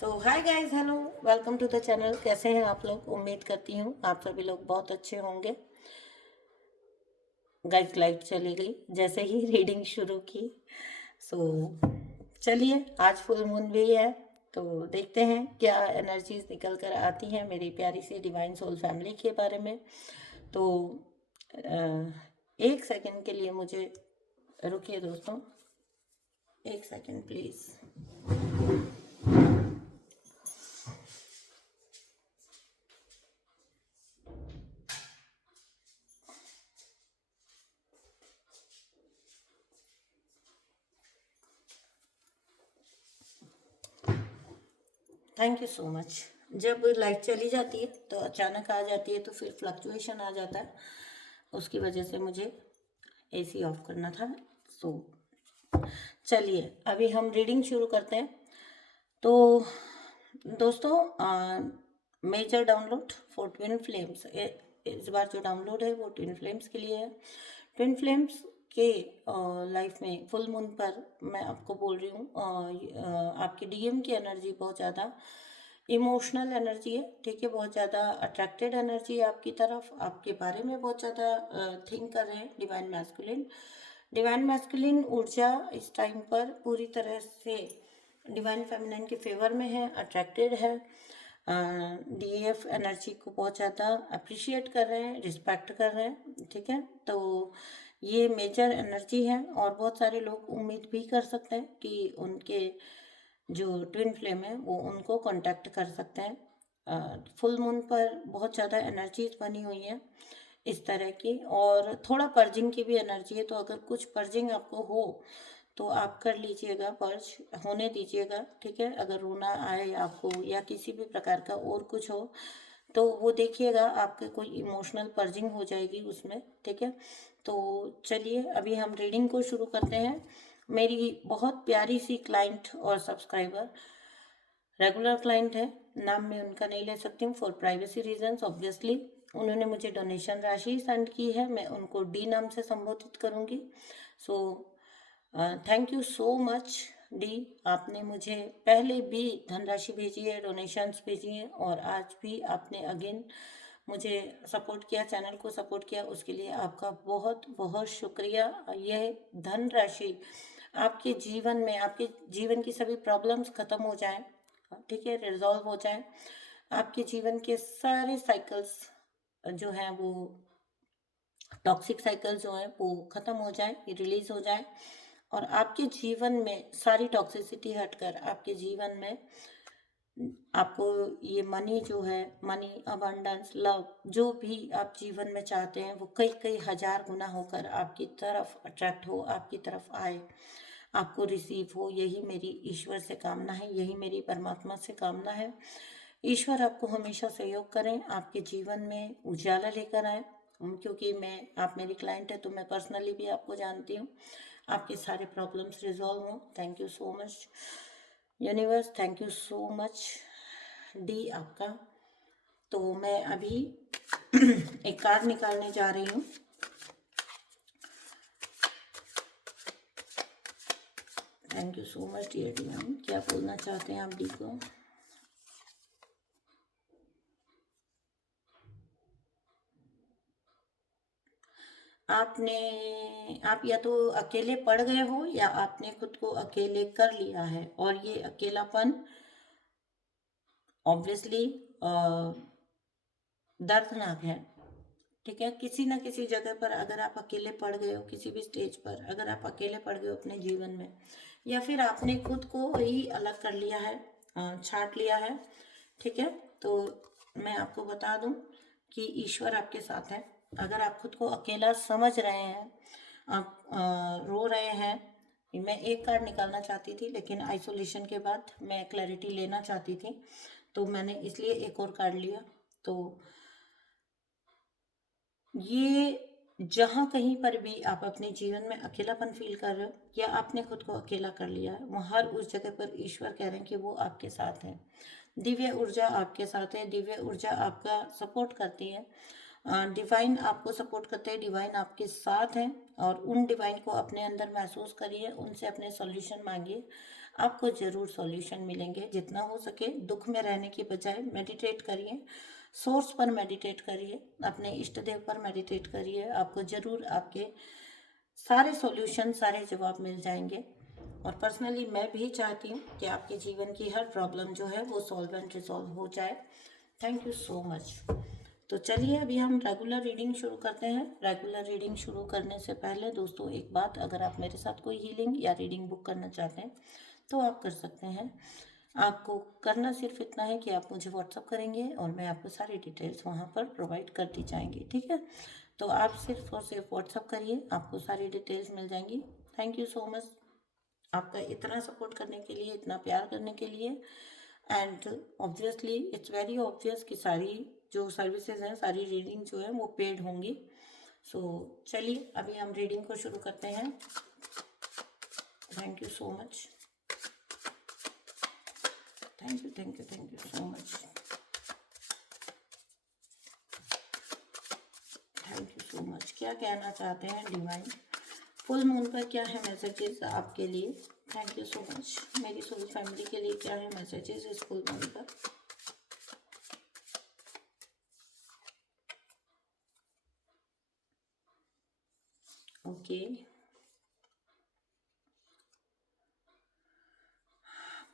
So hi guys, hello, welcome to the channel. कैसे हैं आप लोग? उम्मीद करती हूँ आप सभी लोग बहुत अच्छे होंगे। गाइस लाइट चली गई जैसे ही रीडिंग शुरू की। सो चलिए, आज फुल मून भी है तो देखते हैं क्या एनर्जीज निकल कर आती हैं मेरी प्यारी सी डिवाइन सोल फैमिली के बारे में। तो एक सेकंड के लिए मुझे रुकिए दोस्तों, एक second please. Thank you so much. जब लाइट चली जाती है तो अचानक आ जाती है तो फिर फ्लक्चुएशन आ जाता है, उसकी वजह से मुझे एसी ऑफ करना था। सो चलिए अभी हम रीडिंग शुरू करते हैं। तो दोस्तों, major download for twin flames, इस बार जो डाउनलोड है वो ट्विन फ्लेम्स के लिए है। ट्विन फ्लेम्स के लाइफ में फुल मून पर मैं आपको बोल रही हूँ, आपकी डीएम की एनर्जी बहुत ज़्यादा इमोशनल एनर्जी है, ठीक है। बहुत ज़्यादा अट्रैक्टेड एनर्जी है आपकी तरफ, आपके बारे में बहुत ज़्यादा थिंक कर रहे हैं। डिवाइन मैस्कुलिन ऊर्जा इस टाइम पर पूरी तरह से डिवाइन फेमिनिन के फेवर में है, अट्रैक्टेड है। डीएफ एनर्जी को बहुत ज़्यादा अप्रिशिएट कर रहे हैं, रिस्पेक्ट कर रहे हैं, ठीक है। तो ये मेजर एनर्जी है और बहुत सारे लोग उम्मीद भी कर सकते हैं कि उनके जो ट्विन फ्लेम है वो उनको कांटेक्ट कर सकते हैं। फुल मून पर बहुत ज़्यादा एनर्जीज बनी हुई हैं इस तरह की, और थोड़ा पर्जिंग की भी एनर्जी है। तो अगर कुछ पर्जिंग आपको हो तो आप कर लीजिएगा, पर्ज होने दीजिएगा, ठीक है। अगर रोना आए आपको या किसी भी प्रकार का और कुछ हो तो वो देखिएगा, आपके कोई इमोशनल पर्जिंग हो जाएगी उसमें, ठीक है। तो चलिए अभी हम रीडिंग को शुरू करते हैं। मेरी बहुत प्यारी सी क्लाइंट और सब्सक्राइबर, रेगुलर क्लाइंट है, नाम मैं उनका नहीं ले सकती हूँ फॉर प्राइवेसी रीजंस ऑब्वियसली। उन्होंने मुझे डोनेशन राशि सेंड की है, मैं उनको डी नाम से संबोधित करूँगी। So thank you so much D. आपने मुझे पहले भी धनराशि भेजी है, डोनेशंस भेजी हैं, और आज भी आपने अगेन मुझे सपोर्ट किया, चैनल को सपोर्ट किया, उसके लिए आपका बहुत बहुत शुक्रिया। यह धनराशि आपके जीवन में, आपके जीवन की सभी प्रॉब्लम्स खत्म हो जाएं, ठीक है, रिजॉल्व हो जाएं। आपके जीवन के सारे साइकिल्स जो हैं वो टॉक्सिक साइकिल जो है वो खत्म हो जाए, रिलीज हो जाए, और आपके जीवन में सारी टॉक्सिसिटी हटकर आपके जीवन में आपको ये मनी जो है, मनी, अबंडेंस, लव, जो भी आप जीवन में चाहते हैं वो कई कई हजार गुना होकर आपकी तरफ अट्रैक्ट हो, आपकी तरफ आए, आपको रिसीव हो। यही मेरी ईश्वर से कामना है, यही मेरी परमात्मा से कामना है। ईश्वर आपको हमेशा सहयोग करें, आपके जीवन में उजाला लेकर आए। क्योंकि आप मेरी क्लाइंट है तो मैं पर्सनली भी आपको जानती हूँ। आपके सारे प्रॉब्लम्स रिजॉल्व हों। Thank you so much universe, thank you so much D आपका। तो मैं अभी एक कार्ड निकालने जा रही हूँ। Thank you so much dear divine, क्या बोलना चाहते हैं आप डी को? आप या तो अकेले पड़ गए हो या आपने खुद को अकेले कर लिया है, और ये अकेलापन ऑब्वियसली दर्दनाक है, ठीक है। किसी ना किसी जगह पर अगर आप अकेले पड़ गए हो, किसी भी स्टेज पर अगर आप अकेले पड़ गए हो अपने जीवन में, या फिर आपने खुद को ही अलग कर लिया है, छाट लिया है, ठीक है, तो मैं आपको बता दूं कि ईश्वर आपके साथ है। अगर आप खुद को अकेला समझ रहे हैं, आप रो रहे हैं, मैं एक कार्ड निकालना चाहती थी लेकिन आइसोलेशन के बाद मैं क्लैरिटी लेना चाहती थी, तो मैंने इसलिए एक और कार्ड लिया। तो ये जहाँ कहीं पर भी आप अपने जीवन में अकेलापन फील कर रहे हो या आपने खुद को अकेला कर लिया है, वो हर उस जगह पर ईश्वर कह रहे हैं कि वो आपके साथ है। दिव्य ऊर्जा आपके साथ है, दिव्य ऊर्जा आपका सपोर्ट करती है, डिवाइन आपको सपोर्ट करते हैं, डिवाइन आपके साथ है। और उन डिवाइन को अपने अंदर महसूस करिए, उनसे अपने सॉल्यूशन मांगिए। आपको ज़रूर सॉल्यूशन मिलेंगे। जितना हो सके दुख में रहने की बजाय मेडिटेट करिए, सोर्स पर मेडिटेट करिए, अपने इष्ट देव पर मेडिटेट करिए, आपको ज़रूर आपके सारे सॉल्यूशन, सारे जवाब मिल जाएंगे। और पर्सनली मैं भी चाहती हूँ कि आपके जीवन की हर प्रॉब्लम जो है वो सॉल्व एंड रिजॉल्व हो जाए। Thank you so much. तो चलिए अभी हम रेगुलर रीडिंग शुरू करते हैं। रेगुलर रीडिंग शुरू करने से पहले दोस्तों एक बात, अगर आप मेरे साथ कोई हीलिंग या रीडिंग बुक करना चाहते हैं तो आप कर सकते हैं। आपको करना सिर्फ इतना है कि आप मुझे व्हाट्सअप करेंगे और मैं आपको सारी डिटेल्स वहाँ पर प्रोवाइड कर दी जाएंगी, ठीक है। तो आप सिर्फ और सिर्फ व्हाट्सअप करिए, आपको सारी डिटेल्स मिल जाएंगी। थैंक यू सो मच आपका इतना सपोर्ट करने के लिए, इतना प्यार करने के लिए। And obviously it's very obvious कि सारी जो सर्विसेज हैं, सारी रीडिंग जो है वो पेड होंगी। सो चलिए अभी हम रीडिंग को शुरू करते हैं। Thank you so much, thank you thank you thank you so much, thank you so much. क्या कहना चाहते हैं डिवाइन? फुल मून पर क्या है मैसेजेस आपके लिए? Thank you so much. मेरी सोल फैमिली के लिए क्या है मैसेजेस इस फुल मून पर? ओके,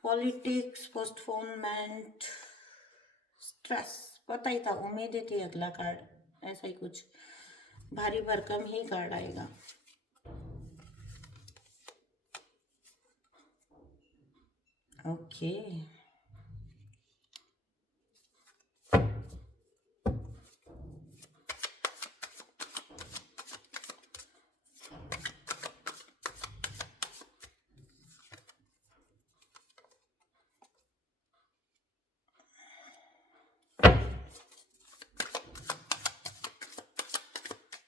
पॉलिटिक्स, पोस्टपोनमेंट, स्ट्रेस, पता ही था, उम्मीद थी अगला कार्ड ऐसा ही कुछ भारी भरकम ही कार्ड आएगा। Okay,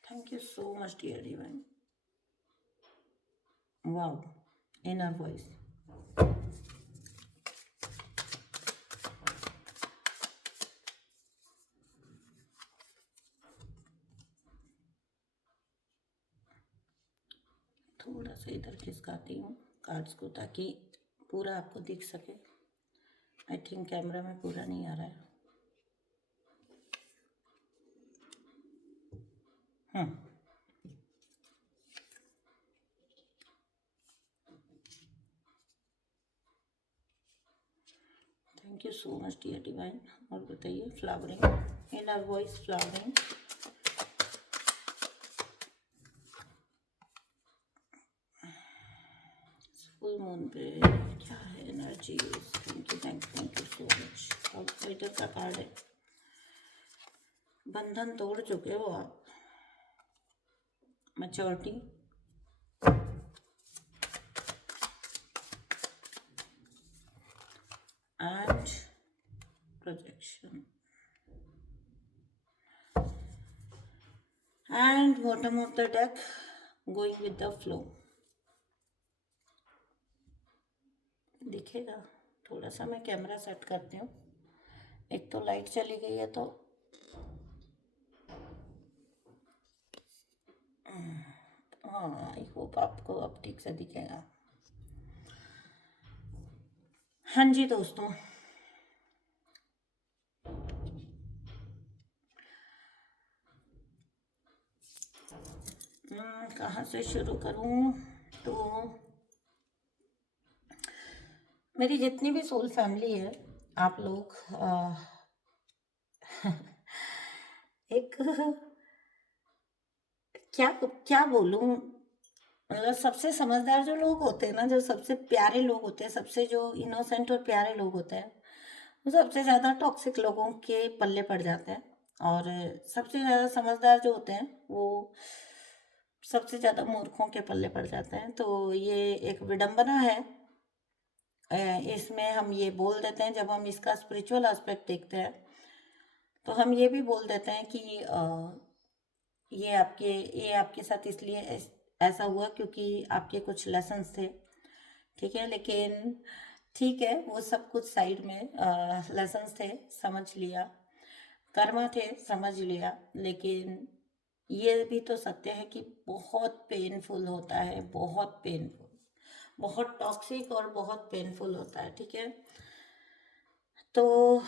thank you so much dear divine. Wow, inner voice. थोड़ा सा इधर खिसकाती हूँ कार्ड्स को ताकि पूरा आपको दिख सके। आई थिंक कैमरा में पूरा नहीं आ रहा है। Thank you so much dear divine. और बताइए, flowering, inner voice flowering. Full moon पे क्या है energy? Thank you so much. Outsider का कार्ड है। बंधन तोड़ चुके हो आप। Maturity, and projection, and bottom of the deck, going with the flow. दिखेगा? थोड़ा सा मैं कैमरा सेट करती हूँ। एक तो लाइट चली गई है तो हाँ, आई होप आपको अब ठीक से दिखेगा। हाँ जी दोस्तों, कहाँ से शुरू करूँ? तो मेरी जितनी भी सोल फैमिली है, आप लोग एक क्या क्या बोलूँ, मतलब सबसे समझदार जो लोग होते हैं ना, जो सबसे प्यारे लोग होते हैं, सबसे जो इनोसेंट और प्यारे लोग होते हैं, वो सबसे ज़्यादा टॉक्सिक लोगों के पल्ले पड़ जाते हैं। और सबसे ज़्यादा समझदार जो होते हैं वो सबसे ज़्यादा मूर्खों के पल्ले पड़ जाते हैं। तो ये एक विडंबना है। इसमें हम ये बोल देते हैं, जब हम इसका स्पिरिचुअल एस्पेक्ट देखते हैं तो हम ये भी बोल देते हैं कि ये आपके साथ इसलिए ऐसा हुआ क्योंकि आपके कुछ लेसन्स थे, ठीक है। लेकिन ठीक है, वो सब कुछ साइड में, लेसन्स थे, समझ लिया, कर्मा थे, समझ लिया। लेकिन ये भी तो सत्य है कि बहुत पेनफुल होता है, बहुत पेनफुल, बहुत टॉक्सिक और बहुत पेनफुल होता है। ठीक है, तो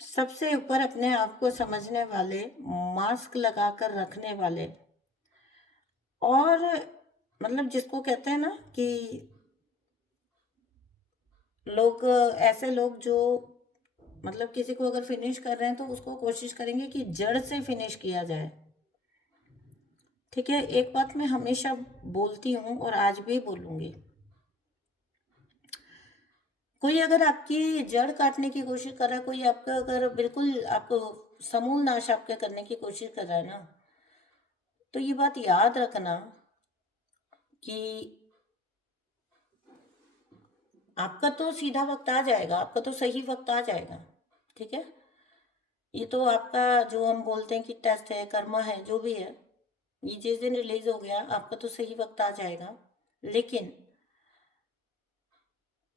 सबसे ऊपर अपने आप को समझने वाले, मास्क लगाकर रखने वाले, और मतलब जिसको कहते हैं ना कि लोग, ऐसे लोग जो मतलब किसी को अगर फिनिश कर रहे हैं तो उसको कोशिश करेंगे कि जड़ से फिनिश किया जाए। ठीक है, एक बात मैं हमेशा बोलती हूँ और आज भी बोलूँगी, कोई अगर आपकी जड़ काटने की कोशिश कर रहा है, कोई आपका अगर बिल्कुल आपको समूल नाश आपके करने की कोशिश कर रहा है ना, तो ये बात याद रखना कि आपका तो सीधा वक्त आ जाएगा, आपका तो सही वक्त आ जाएगा। ठीक है, ये तो आपका जो हम बोलते हैं कि टेस्ट है, कर्मा है, जो भी है, ये जिस दिन रिलीज हो गया आपका तो सही वक्त आ जाएगा। लेकिन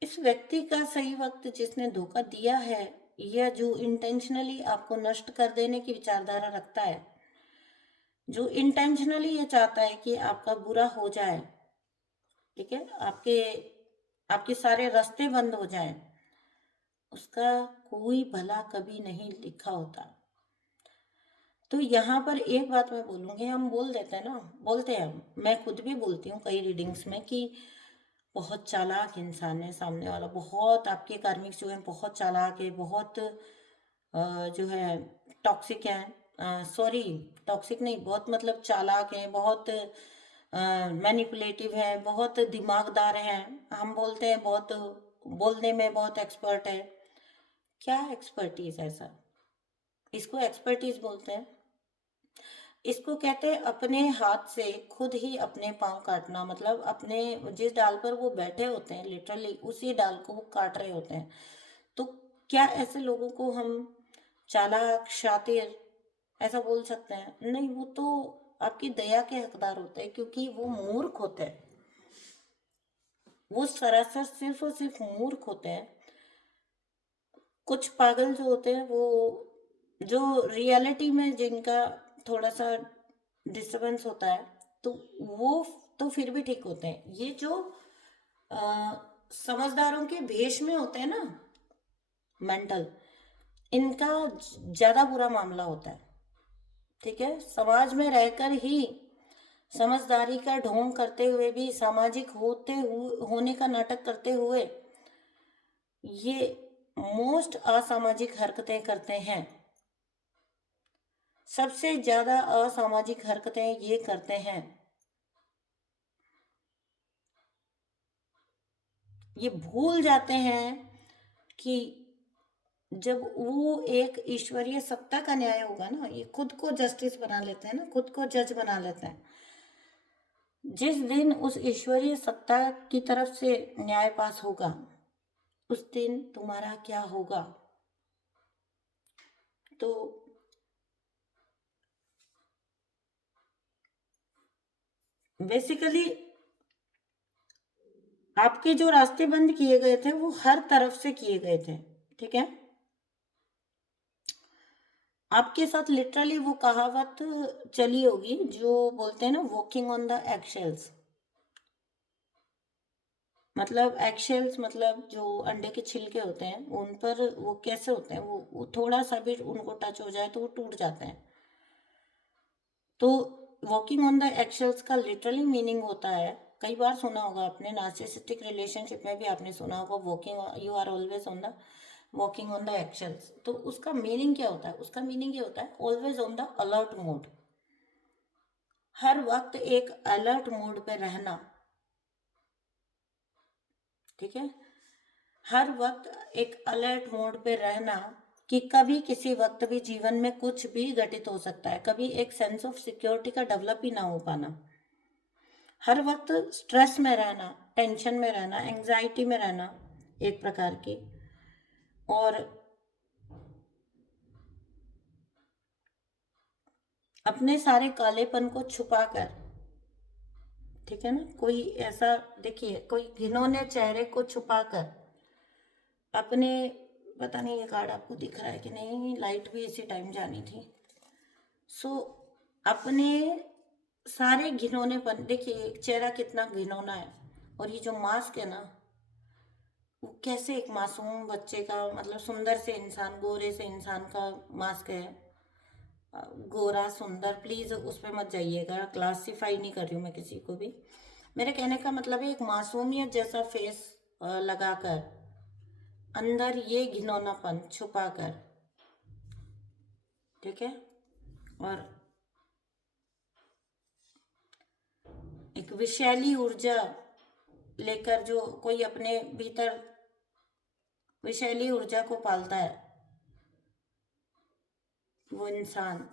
इस व्यक्ति का सही वक्त जिसने धोखा दिया है, या जो इंटेंशनली आपको नष्ट कर देने की विचारधारा रखता है, जो इंटेंशनली ये चाहता है कि आपका बुरा हो जाए, ठीक है, आपके सारे रास्ते बंद हो जाएं, उसका कोई भला कभी नहीं लिखा होता। तो यहाँ पर एक बात मैं बोलूँगी, हम बोल देते हैं ना, बोलते हैं हम, मैं खुद भी बोलती हूँ कई रीडिंग्स में कि बहुत चालाक इंसान है सामने वाला, बहुत आपके कार्मिक जो है बहुत चालाक है, बहुत जो है टॉक्सिक है, सॉरी टॉक्सिक नहीं, बहुत मतलब चालाक है, बहुत मैनिपुलेटिव है, बहुत दिमागदार है। हम बोलते हैं बहुत बोलने में बहुत एक्सपर्ट है। क्या एक्सपर्टीज है सर? इसको एक्सपर्टीज बोलते हैं? इसको कहते हैं अपने हाथ से खुद ही अपने पाँव काटना, मतलब अपने जिस डाल पर वो बैठे होते हैं लिटरली उसी डाल को वो काट रहे होते हैं। तो क्या ऐसे लोगों को हम चालाक, शातिर ऐसा बोल सकते हैं? नहीं, वो तो आपकी दया के हकदार होते हैं, क्योंकि वो मूर्ख होते हैं, वो सरासर सिर्फ और सिर्फ मूर्ख होते हैं। कुछ पागल जो होते हैं वो, जो रियलिटी में जिनका थोड़ा सा डिस्टरबेंस होता है, तो वो तो फिर भी ठीक होते हैं। ये जो अ, समझदारों के भेष में होते हैं ना, मेंटल, इनका ज्यादा बुरा मामला होता है। ठीक है, समाज में रहकर ही समझदारी का ढोंग करते हुए भी, सामाजिक होने का नाटक करते हुए ये मोस्ट असामाजिक हरकतें करते हैं। सबसे ज्यादा असामाजिक हरकतें ये करते हैं। ये भूल जाते हैं कि जब वो एक ईश्वरीय सत्ता का न्याय होगा ना, ये खुद को जस्टिस बना लेते हैं ना, खुद को जज बना लेते हैं। जिस दिन उस ईश्वरीय सत्ता की तरफ से न्याय पास होगा, उस दिन तुम्हारा क्या होगा? तो बेसिकली आपके जो रास्ते बंद किए गए थे वो हर तरफ से किए गए थे। ठीक है, आपके साथ लिटरली वो कहावत चली होगी जो बोलते हैं ना, वॉकिंग ऑन द एक्शेल्स। मतलब एक्शेल्स मतलब जो अंडे के छिलके होते हैं उन पर वो कैसे होते हैं, वो थोड़ा सा भी उनको टच हो जाए तो वो टूट जाते हैं। तो वॉकिंग ऑन द एक्शेल्स का लिटरली मीनिंग होता है, कई बार सुना होगा आपने, नार्सिसिस्टिक रिलेशनशिप में भी आपने सुना होगा, walking you are always on the walking on the eggshells. तो उसका मीनिंग क्या होता है? उसका मीनिंग ये होता है always on the alert mode, हर वक्त एक अलर्ट मोड पे रहना। ठीक है, हर वक्त एक अलर्ट मोड पे रहना कि कभी किसी वक्त भी जीवन में कुछ भी घटित हो सकता है, कभी एक सेंस ऑफ सिक्योरिटी का डेवलप ही ना हो पाना, हर वक्त स्ट्रेस में रहना, टेंशन में रहना, एंजाइटी में रहना एक प्रकार की, और अपने सारे कालेपन को छुपा कर। ठीक है ना, कोई ऐसा देखिए, कोई घिनौने चेहरे को छुपा कर अपने, पता नहीं ये कार्ड आपको दिख रहा है कि नहीं, लाइट भी इसी टाइम जानी थी। सो अपने सारे घिनौनेपन, देखिए चेहरा कितना घिनौना है, और ये जो मास्क है ना, वो कैसे एक मासूम बच्चे का, मतलब सुंदर से इंसान, गोरे से इंसान का मास्क है। गोरा सुंदर, प्लीज उस पे मत जाइएगा, क्लासिफाई नहीं कर रही हूँ मैं किसी को भी। मेरे कहने का मतलब है एक मासूमियत जैसा फेस लगाकर अंदर ये घिनौनापन छुपाकर, ठीक है। और एक विषैली ऊर्जा लेकर जो कोई अपने भीतर विषैली ऊर्जा को पालता है, वो इंसान,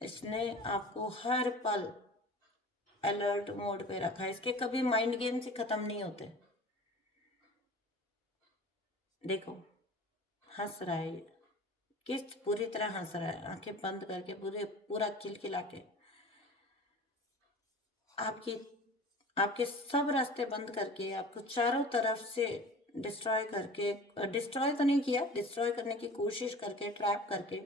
इसने आपको हर पल अलर्ट मोड पे रखा है। इसके कभी माइंड गेम से खत्म नहीं होते। देखो हंस रहा है ये, किस पूरी तरह हंस रहा है, आंखें बंद करके, पूरा खिलखिला के, आपकी आपके सब रास्ते बंद करके, आपको चारों तरफ से डिस्ट्रॉय करके, डिस्ट्रॉय तो नहीं किया, डिस्ट्रॉय करने की कोशिश करके, ट्रैप करके,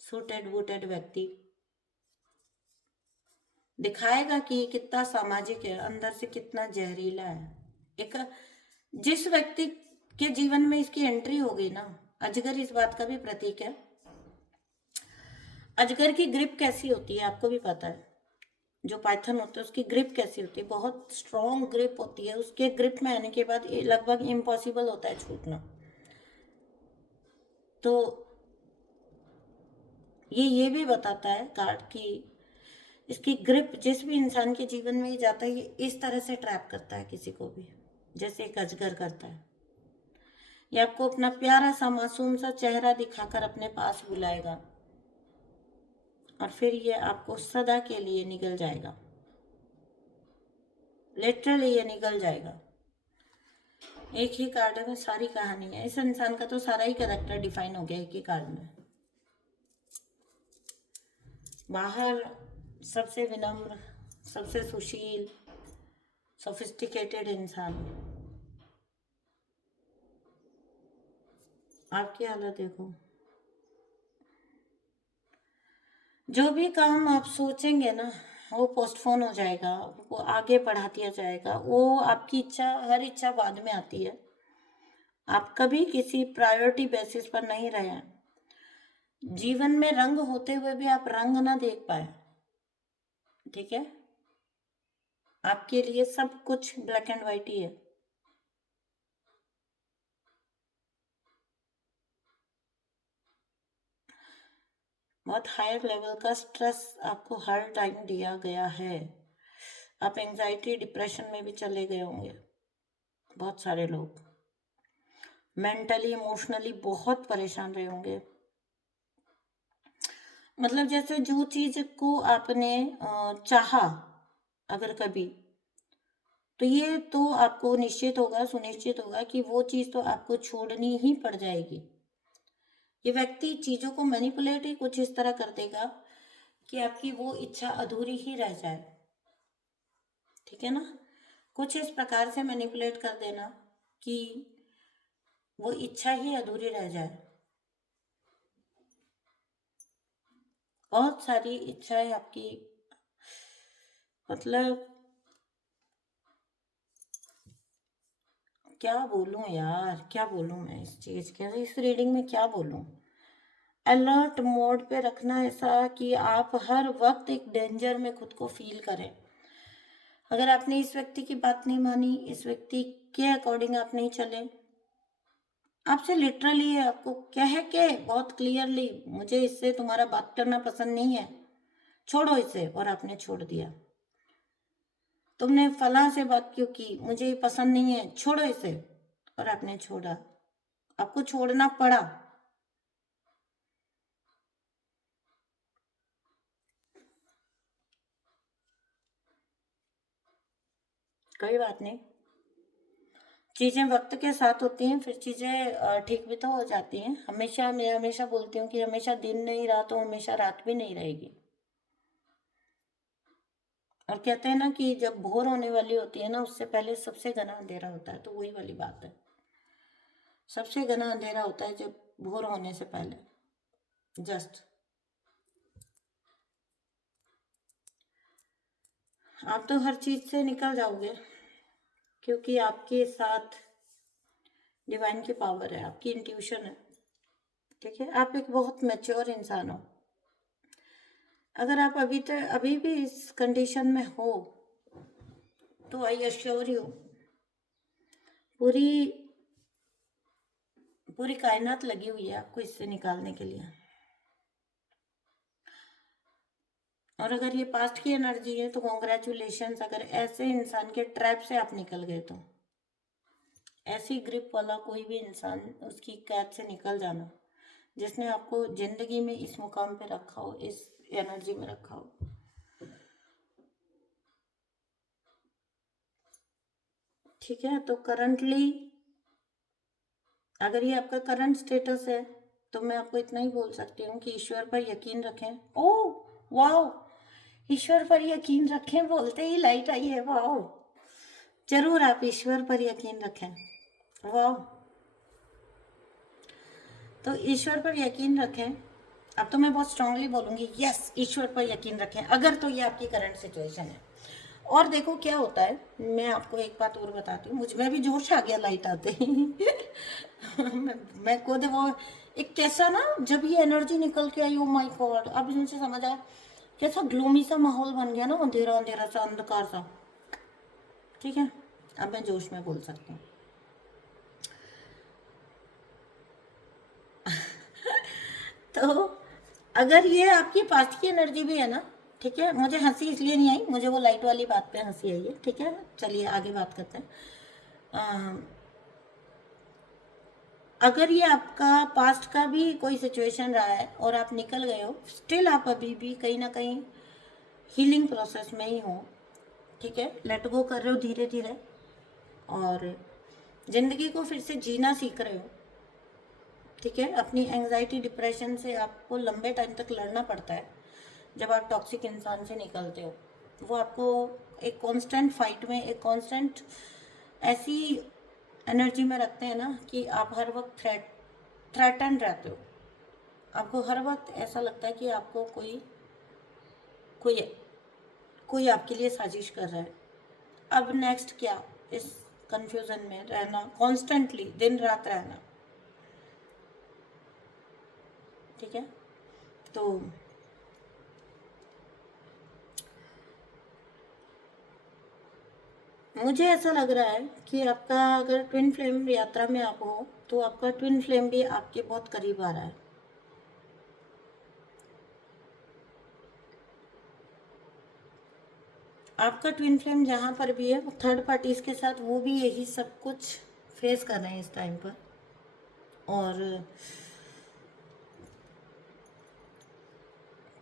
सूटेड बूटेड व्यक्ति दिखाएगा कि कितना सामाजिक है, अंदर से कितना जहरीला है। एक जिस व्यक्ति के जीवन में इसकी एंट्री हो गई ना, अजगर इस बात का भी प्रतीक है। अजगर की ग्रिप कैसी होती है आपको भी पता है, जो पाइथन होता है उसकी ग्रिप कैसी होती है, बहुत स्ट्रॉन्ग ग्रिप होती है। उसके ग्रिप में आने के बाद ये लगभग इम्पॉसिबल होता है छूटना। तो ये भी बताता है कार्ड की इसकी ग्रिप जिस भी इंसान के जीवन में ही जाता है, ये इस तरह से ट्रैप करता है किसी को भी, जैसे एक अजगर करता है। ये आपको अपना प्यारा सा मासूम सा चेहरा दिखाकर अपने पास बुलाएगा, और फिर ये आपको सदा के लिए निगल जाएगा, लिटरली ये निगल जाएगा। एक ही कार्ड में सारी कहानी है, इस इंसान का तो सारा ही कैरेक्टर डिफाइन हो गया एक ही कार्ड में। बाहर सबसे विनम्र, सबसे सुशील, सोफिस्टिकेटेड इंसान, आपकी हालत देखो। जो भी काम आप सोचेंगे ना, वो पोस्टपोन हो जाएगा, वो आगे बढ़ा दिया जाएगा। वो आपकी इच्छा, हर इच्छा बाद में आती है। आप कभी किसी प्रायोरिटी बेसिस पर नहीं रहे हैं। जीवन में रंग होते हुए भी आप रंग ना देख पाए, ठीक है। आपके लिए सब कुछ ब्लैक एंड व्हाइट ही है। बहुत हायर लेवल का स्ट्रेस आपको हर टाइम दिया गया है। आप एंजाइटी डिप्रेशन में भी चले गए होंगे, बहुत सारे लोग मेंटली इमोशनली बहुत परेशान रहे होंगे। मतलब जैसे जो चीज को आपने चाहा अगर कभी, तो ये तो आपको निश्चित होगा, सुनिश्चित होगा कि वो चीज तो आपको छोड़नी ही पड़ जाएगी। ये व्यक्ति चीजों को मैनिपुलेट ही कुछ इस तरह कर देगा कि आपकी वो इच्छा अधूरी ही रह जाए, ठीक है ना। कुछ इस प्रकार से मैनिपुलेट कर देना कि वो इच्छा ही अधूरी रह जाए। बहुत सारी इच्छाएं आपकी, मतलब क्या बोलूं यार, क्या बोलूं मैं इस चीज के, इस रीडिंग में क्या बोलूं। अलर्ट मोड पे रखना ऐसा कि आप हर वक्त एक डेंजर में खुद को फील करें। अगर आपने इस व्यक्ति की बात नहीं मानी, इस व्यक्ति के अकॉर्डिंग आप नहीं चले, आपसे लिटरली आपको कह के बहुत क्लियरली, मुझे इससे तुम्हारा बात करना पसंद नहीं है, छोड़ो इसे, और आपने छोड़ दिया। तुमने फलां से बात क्यों की, मुझे ये पसंद नहीं है, छोड़ो इसे, और आपने छोड़ा। आपको छोड़ना पड़ा। कोई बात नहीं, चीज़ें वक्त के साथ होती हैं, फिर चीज़ें ठीक भी तो हो जाती हैं। हमेशा, मैं हमेशा बोलती हूँ कि हमेशा दिन नहीं रहा तो हमेशा रात भी नहीं रहेगी। और कहते हैं ना कि जब भोर होने वाली होती है ना, उससे पहले सबसे घना अंधेरा होता है, तो वही वाली बात है। सबसे घना अंधेरा होता है जब भोर होने से पहले, जस्ट। आप तो हर चीज़ से निकल जाओगे, क्योंकि आपके साथ डिवाइन की पावर है, आपकी इंट्यूशन है। ठीक है, आप एक बहुत मैच्योर इंसान हो। अगर आप अभी भी इस कंडीशन में हो, तो आई अश्योर यू, पूरी पूरी कायनात लगी हुई है आपको इससे निकालने के लिए। और अगर ये पास्ट की एनर्जी है तो कॉन्ग्रेचुलेशंस, अगर ऐसे इंसान के ट्रैप से आप निकल गए तो। ऐसी ग्रिप वाला कोई भी इंसान, उसकी कैद से निकल जाना, जिसने आपको जिंदगी में इस मुकाम पे रखा हो, इस एनर्जी में रखा हो। ठीक है, तो करंटली अगर ये आपका करंट स्टेटस है, तो मैं आपको इतना ही बोल सकती हूँ कि ईश्वर पर यकीन रखें। ओह वाह, ईश्वर पर यकीन रखें बोलते ही लाइट आई है। वाह, जरूर आप ईश्वर पर यकीन रखें। वाह, तो ईश्वर पर यकीन रखें। अब तो मैं बहुत स्ट्रांगली बोलूँगी, यस, ईश्वर पर यकीन रखें, अगर तो ये आपकी करंट सिचुएशन है। और देखो क्या होता है, मैं आपको एक बात और बताती हूँ, मुझ में भी जोश आ गया लाइट आते ही। मैं खुद वो एक कैसा ना, जब ये एनर्जी निकल के आई, ओ माय गॉड, अब मुझे समझ आया कैसा ग्लूमी सा माहौल बन गया ना, अंधेरा अंधेरा सा, अंधकार सा। ठीक है, अब मैं जोश में बोल सकती हूँ। तो अगर ये आपकी पास्ट की एनर्जी भी है ना, ठीक है, मुझे हंसी इसलिए नहीं आई, मुझे वो लाइट वाली बात पे हंसी आई है। ठीक है, चलिए आगे बात करते हैं। अगर ये आपका पास्ट का भी कोई सिचुएशन रहा है और आप निकल गए हो, स्टिल आप अभी भी कहीं ना कहीं हीलिंग प्रोसेस में ही हो। ठीक है, लेट गो कर रहे हो धीरे धीरे, और जिंदगी को फिर से जीना सीख रहे हो। ठीक है, अपनी एंग्जाइटी डिप्रेशन से आपको लंबे टाइम तक लड़ना पड़ता है जब आप टॉक्सिक इंसान से निकलते हो। वो आपको एक कांस्टेंट फाइट में, एक कांस्टेंट ऐसी एनर्जी में रखते हैं ना कि आप हर वक्त थ्रेटन रहते हो। आपको हर वक्त ऐसा लगता है कि आपको कोई कोई कोई आपके लिए साजिश कर रहा है। अब नेक्स्ट क्या, इस कंफ्यूजन में रहना, कॉन्स्टेंटली दिन रात रहना। ठीक है, तो मुझे ऐसा लग रहा है कि आपका, अगर ट्विन फ्लेम यात्रा में आप हो, तो आपका ट्विन फ्लेम भी आपके बहुत करीब आ रहा है। आपका ट्विन फ्लेम जहाँ पर भी है, वो थर्ड पार्टीज के साथ वो भी यही सब कुछ फेस कर रहे हैं इस टाइम पर, और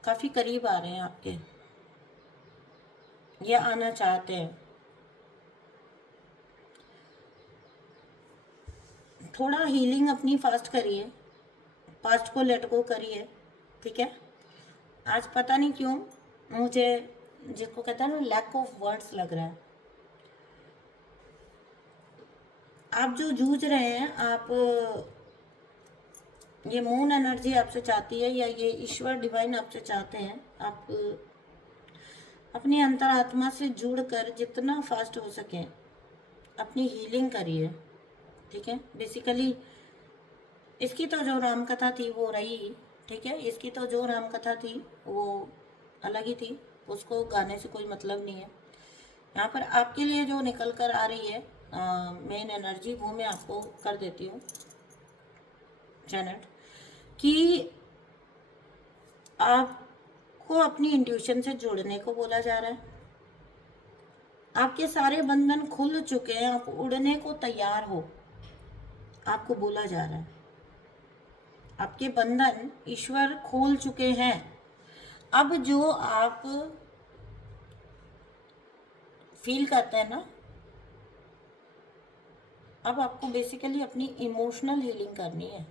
काफ़ी करीब आ रहे हैं आपके, या आना चाहते हैं। थोड़ा हीलिंग अपनी फास्ट करिए, पास्ट को लेट गो करिए। ठीक है, आज पता नहीं क्यों मुझे, जिसको कहता है ना, लैक ऑफ वर्ड्स लग रहा है। आप जो जूझ रहे हैं, आप, ये मून एनर्जी आपसे चाहती है, या ये ईश्वर डिवाइन आपसे चाहते हैं, आप अपनी अंतरात्मा से जुड़कर जितना फास्ट हो सके अपनी हीलिंग करिए। ठीक है, बेसिकली इसकी तो जो राम कथा थी वो रही। ठीक है, इसकी तो जो राम कथा थी वो अलग ही थी, उसको गाने से कोई मतलब नहीं है। यहाँ पर आपके लिए जो निकल कर आ रही है मेन एनर्जी, वो मैं आपको कर देती हूँ चैनल, कि आपको अपनी इंट्यूशन से जुड़ने को बोला जा रहा है। आपके सारे बंधन खुल चुके हैं, आप उड़ने को तैयार हो, आपको बोला जा रहा है। आपके बंधन ईश्वर खोल चुके हैं। अब जो आप फील करते हैं ना, अब आपको बेसिकली अपनी इमोशनल हीलिंग करनी है।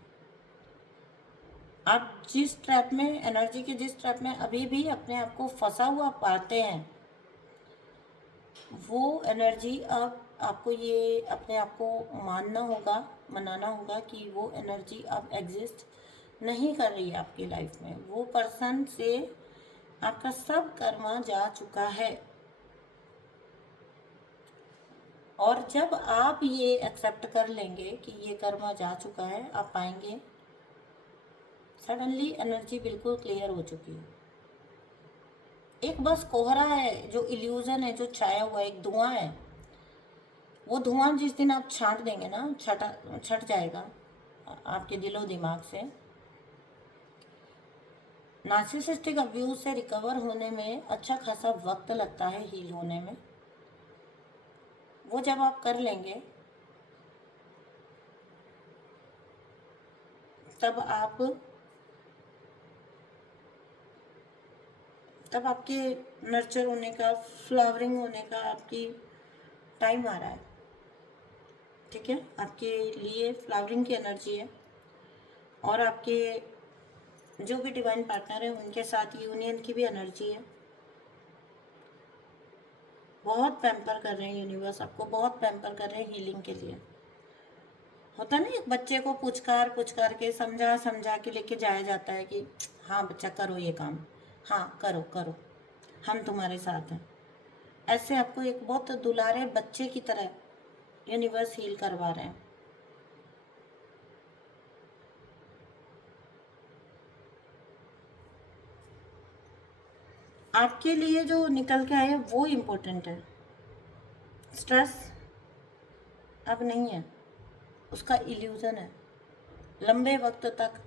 आप जिस ट्रैप में, एनर्जी के जिस ट्रैप में अभी भी अपने आप को फंसा हुआ पाते हैं, वो एनर्जी अब आपको ये अपने आप को मानना होगा, मनाना होगा कि वो एनर्जी अब एग्जिस्ट नहीं कर रही है आपकी लाइफ में। वो पर्सन से आपका सब कर्मा जा चुका है। और जब आप ये एक्सेप्ट कर लेंगे कि ये कर्मा जा चुका है, आप पाएंगे सडनली एनर्जी बिल्कुल क्लियर हो चुकी है। एक बस कोहरा है, जो इल्यूजन है, जो छाया हुआ है, एक धुआं है। वो धुआं जिस दिन आप छांट देंगे ना, छट जाएगा आपके दिलो दिमाग से। नार्सिसिस्टिक अब्यूज से रिकवर होने में अच्छा खासा वक्त लगता है, हील होने में। वो जब आप कर लेंगे तब आपके नर्चर होने का, फ्लावरिंग होने का आपकी टाइम आ रहा है। ठीक है, आपके लिए फ्लावरिंग की एनर्जी है। और आपके जो भी डिवाइन पार्टनर है उनके साथ यूनियन की भी एनर्जी है। बहुत पैम्पर कर रहे हैं यूनिवर्स, आपको बहुत पैम्पर कर रहे हैं हीलिंग के लिए। होता नहीं, एक बच्चे को पुचकार के समझा समझा के लेके जाया जाता है कि हाँ बच्चा करो ये काम, हाँ करो करो, हम तुम्हारे साथ हैं। ऐसे आपको एक बहुत दुलारे बच्चे की तरह यूनिवर्स हील करवा रहे हैं। आपके लिए जो निकल के आए वो इम्पोर्टेंट है। स्ट्रेस अब नहीं है, उसका इल्यूज़न है। लंबे वक्त तक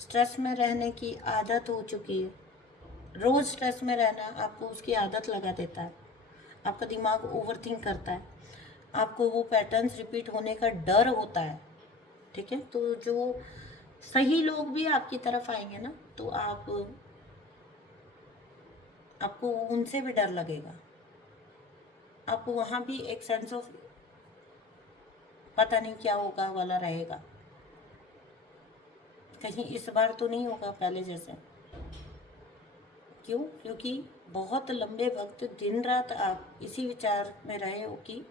स्ट्रेस में रहने की आदत हो चुकी है। रोज़ स्ट्रेस में रहना आपको उसकी आदत लगा देता है। आपका दिमाग ओवरथिंक करता है, आपको वो पैटर्न्स रिपीट होने का डर होता है। ठीक है, तो जो सही लोग भी आपकी तरफ आएंगे ना, तो आपको उनसे भी डर लगेगा। आपको वहाँ भी एक सेंस ऑफ पता नहीं क्या होगा वाला रहेगा। कहीं इस बार तो नहीं होगा पहले जैसे। क्यों? क्योंकि बहुत लंबे वक्त दिन रात आप इसी विचार में रहे हो कि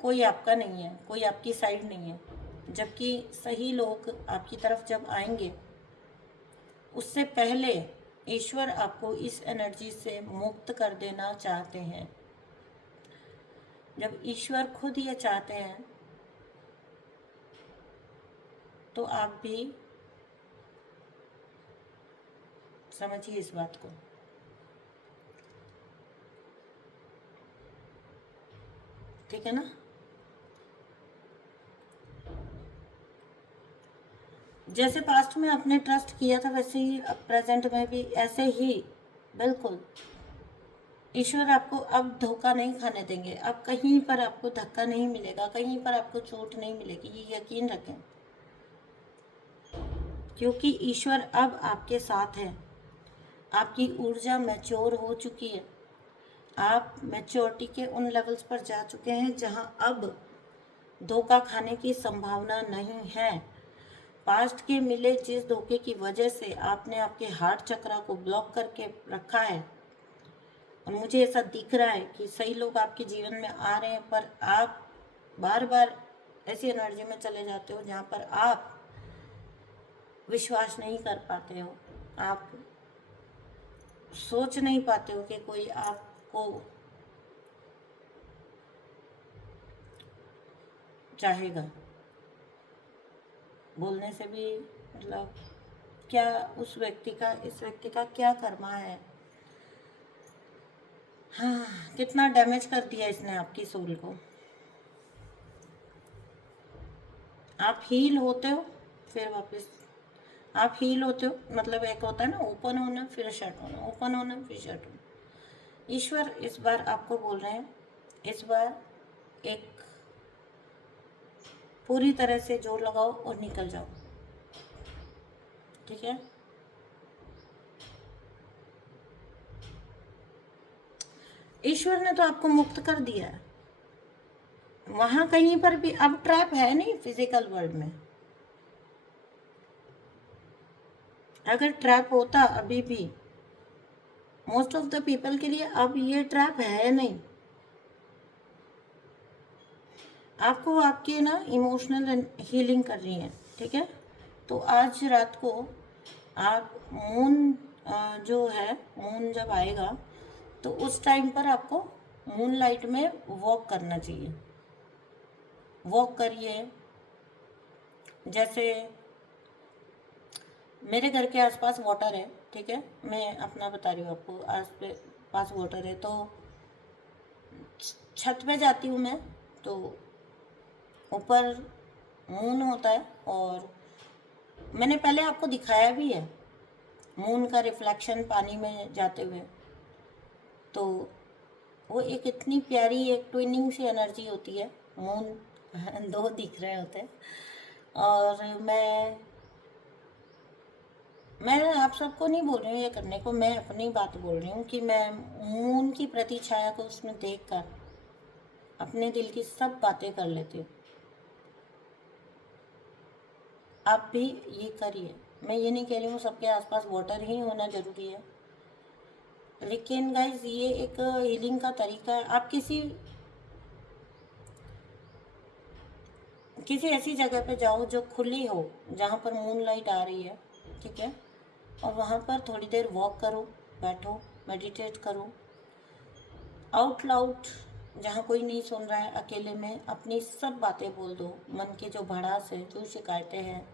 कोई आपका नहीं है, कोई आपकी साइड नहीं है। जबकि सही लोग आपकी तरफ जब आएंगे, उससे पहले ईश्वर आपको इस एनर्जी से मुक्त कर देना चाहते हैं। जब ईश्वर खुद ये चाहते हैं तो आप भी समझिए इस बात को। ठीक है ना? जैसे पास्ट में आपने ट्रस्ट किया था, वैसे ही अब प्रेजेंट में भी ऐसे ही बिल्कुल ईश्वर आपको अब धोखा नहीं खाने देंगे। अब कहीं पर आपको धक्का नहीं मिलेगा, कहीं पर आपको चोट नहीं मिलेगी, ये यकीन रखें। क्योंकि ईश्वर अब आपके साथ है। आपकी ऊर्जा मैच्योर हो चुकी है। आप मैच्योरिटी के उन लेवल्स पर जा चुके हैं जहां अब धोखा खाने की संभावना नहीं है। पास्ट के मिले जिस धोखे की वजह से आपने आपके हार्ट चक्रा को ब्लॉक करके रखा है, और मुझे ऐसा दिख रहा है कि सही लोग आपके जीवन में आ रहे हैं, पर आप बार बार ऐसी एनर्जी में चले जाते हो जहाँ पर आप विश्वास नहीं कर पाते हो। आप सोच नहीं पाते हो कि कोई आपको चाहेगा। बोलने से भी मतलब क्या उस व्यक्ति का, इस व्यक्ति का क्या कर्मा है। हाँ, कितना डैमेज कर दिया इसने आपकी सोल को। आप हील होते हो, फिर वापस आप हील होते हो, मतलब एक होता है ना ओपन होना फिर शट होना, ओपन होना फिर शट होना। ईश्वर इस बार आपको बोल रहे हैं, इस बार एक पूरी तरह से जोर लगाओ और निकल जाओ। ठीक है, ईश्वर ने तो आपको मुक्त कर दिया है। वहां कहीं पर भी अब ट्रैप है नहीं फिजिकल वर्ल्ड में। अगर ट्रैप होता अभी भी मोस्ट ऑफ द पीपल के लिए, अब ये ट्रैप है नहीं। आपको आपके ना इमोशनल हीलिंग कर रही है। ठीक है, तो आज रात को आप मून जो है, मून जब आएगा तो उस टाइम पर आपको मून लाइट में वॉक करना चाहिए। वॉक करिए, जैसे मेरे घर के आसपास वाटर है, ठीक है, मैं अपना बता रही हूँ आपको, पास वाटर है, तो छत पे जाती हूँ मैं, तो ऊपर मून होता है, और मैंने पहले आपको दिखाया भी है मून का रिफ्लेक्शन पानी में जाते हुए। तो वो एक इतनी प्यारी एक ट्विनिंग सी एनर्जी होती है, मून दो दिख रहे होते हैं। और मैं आप सबको नहीं बोल रही हूँ ये करने को, मैं अपनी बात बोल रही हूँ कि मैं मून की प्रति छाया को उसमें देखकर अपने दिल की सब बातें कर लेती हूँ। आप भी ये करिए। मैं ये नहीं कह रही हूँ सबके आसपास वाटर ही होना ज़रूरी है, लेकिन गाइज ये एक हीलिंग का तरीका है। आप किसी ऐसी जगह पे जाओ जो खुली हो, जहाँ पर मून लाइट आ रही है, ठीक है, और वहाँ पर थोड़ी देर वॉक करो, बैठो, मेडिटेट करो, आउट लाउड, जहाँ कोई नहीं सुन रहा है, अकेले में अपनी सब बातें बोल दो, मन के जो भड़ास है, जो शिकायतें हैं,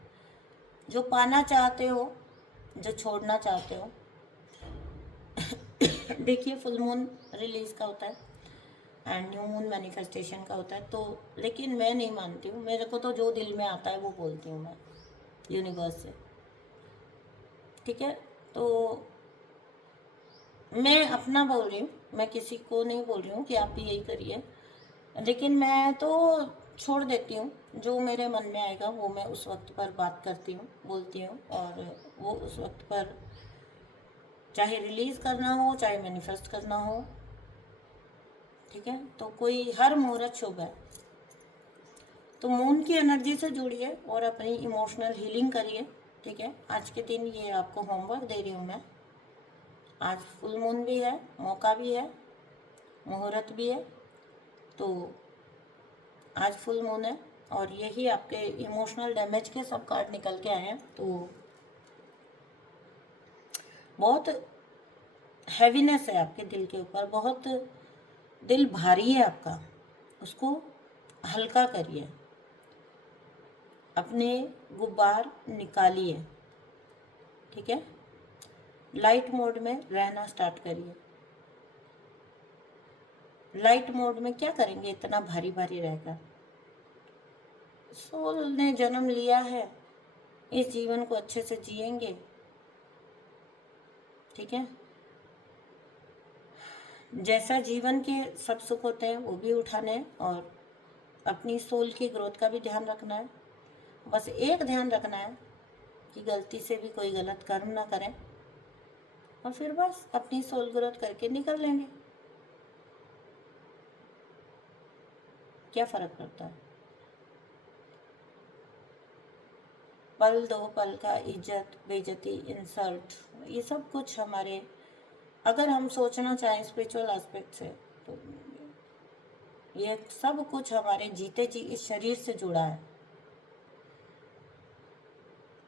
जो पाना चाहते हो, जो छोड़ना चाहते हो। देखिए, फुल मून रिलीज का होता है एंड न्यू मून मैनिफेस्टेशन का होता है, तो लेकिन मैं नहीं मानती हूँ, मेरे को तो जो दिल में आता है वो बोलती हूँ मैं यूनिवर्स से, ठीक है। तो मैं अपना बोल रही हूँ, मैं किसी को नहीं बोल रही हूँ कि आप भी यही करिए, लेकिन मैं तो छोड़ देती हूँ, जो मेरे मन में आएगा वो मैं उस वक्त पर बात करती हूँ, बोलती हूँ, और वो उस वक्त पर चाहे रिलीज़ करना हो, चाहे मैनिफेस्ट करना हो, ठीक है। तो कोई हर मुहूर्त शुभ है, तो मून की एनर्जी से जुड़िए और अपनी इमोशनल हीलिंग करिए, ठीक है। आज के दिन ये आपको होमवर्क दे रही हूँ मैं। आज फुल मून भी है, मौका भी है, मुहूर्त भी है, तो आज फुल मून है, और यही आपके इमोशनल डैमेज के सब कार्ड निकल के आए हैं। तो बहुत हैवीनेस है आपके दिल के ऊपर, बहुत दिल भारी है आपका, उसको हल्का करिए, अपने गुब्बार निकालिए, ठीक है। लाइट मोड में रहना स्टार्ट करिए। लाइट मोड में क्या करेंगे इतना भारी भारी रहकर? सोल ने जन्म लिया है, इस जीवन को अच्छे से जिएंगे, ठीक है। जैसा जीवन के सब सुख होते हैं वो भी उठाने हैं, और अपनी सोल की ग्रोथ का भी ध्यान रखना है। बस एक ध्यान रखना है कि गलती से भी कोई गलत कर्म ना करें, और फिर बस अपनी सोल ग्रोथ करके निकल लेंगे। क्या फ़र्क पड़ता है? पल दो पल का इज्जत, बेइज्जती, इंसल्ट, ये सब कुछ हमारे, अगर हम सोचना चाहें स्पिरिचुअल एस्पेक्ट से, तो ये सब कुछ हमारे जीते जी इस शरीर से जुड़ा है।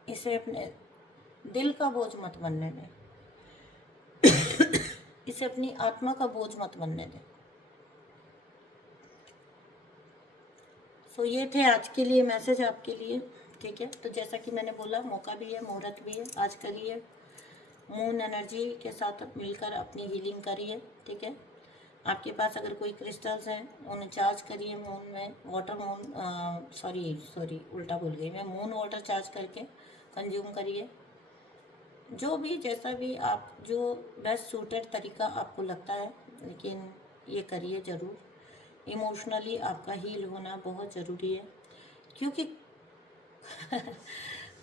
इसे अपने दिल का बोझ मत बनने दें, इसे अपनी आत्मा का बोझ मत बनने दें। सो ये थे आज के लिए मैसेज आपके लिए, ठीक है। तो जैसा कि मैंने बोला, मौका भी है, मुहूर्त भी है, आज करिए, मून एनर्जी के साथ मिलकर अपनी हीलिंग करिए, ठीक है। आपके पास अगर कोई क्रिस्टल्स हैं उन्हें चार्ज करिए मून में, वाटर मून सॉरी उल्टा भूल गई मैं, मून वाटर चार्ज करके कंज्यूम करिए, जो भी जैसा भी आप, जो बेस्ट सूटेड तरीका आपको लगता है, लेकिन ये करिए ज़रूर। इमोशनली आपका हील होना बहुत ज़रूरी है, क्योंकि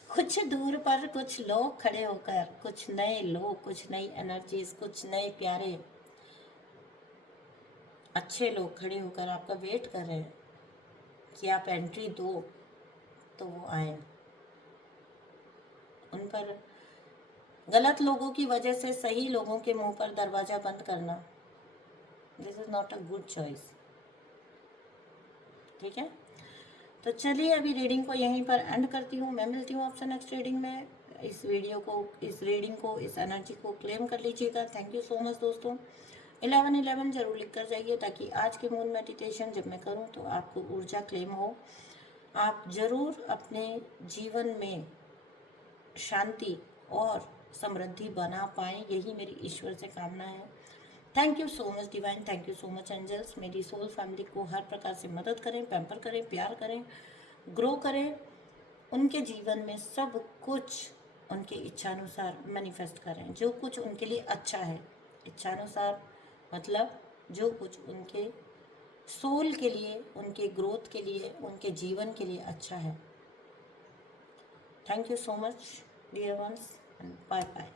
कुछ दूर पर कुछ लोग खड़े होकर, कुछ नए लोग, कुछ नई एनर्जीज, कुछ नए प्यारे अच्छे लोग खड़े होकर आपका वेट कर रहे हैं कि आप एंट्री दो, तो वो आए। उन पर गलत लोगों की वजह से सही लोगों के मुंह पर दरवाज़ा बंद करना, this is not a good choice, ठीक है। तो चलिए अभी रीडिंग को यहीं पर एंड करती हूँ, मैं मिलती हूँ आपसे नेक्स्ट रीडिंग में। इस रीडिंग को, इस एनर्जी को क्लेम कर लीजिएगा। थैंक यू सो मच दोस्तों, 1111 जरूर लिख कर जाइए, ताकि आज के मून मेडिटेशन जब मैं करूं तो आपको ऊर्जा क्लेम हो, आप जरूर अपने जीवन में शांति और समृद्धि बना पाएँ, यही मेरी ईश्वर से कामना है। Thank you so much divine, thank you so much angels. मेरी सोल फैमिली को हर प्रकार से मदद करें, पैम्पर करें, प्यार करें, ग्रो करें, उनके जीवन में सब कुछ उनके इच्छानुसार मैनिफेस्ट करें, जो कुछ उनके लिए अच्छा है। इच्छानुसार मतलब जो कुछ उनके सोल के लिए, उनके ग्रोथ के लिए, उनके जीवन के लिए अच्छा है। Thank you so much dear ones, and bye bye.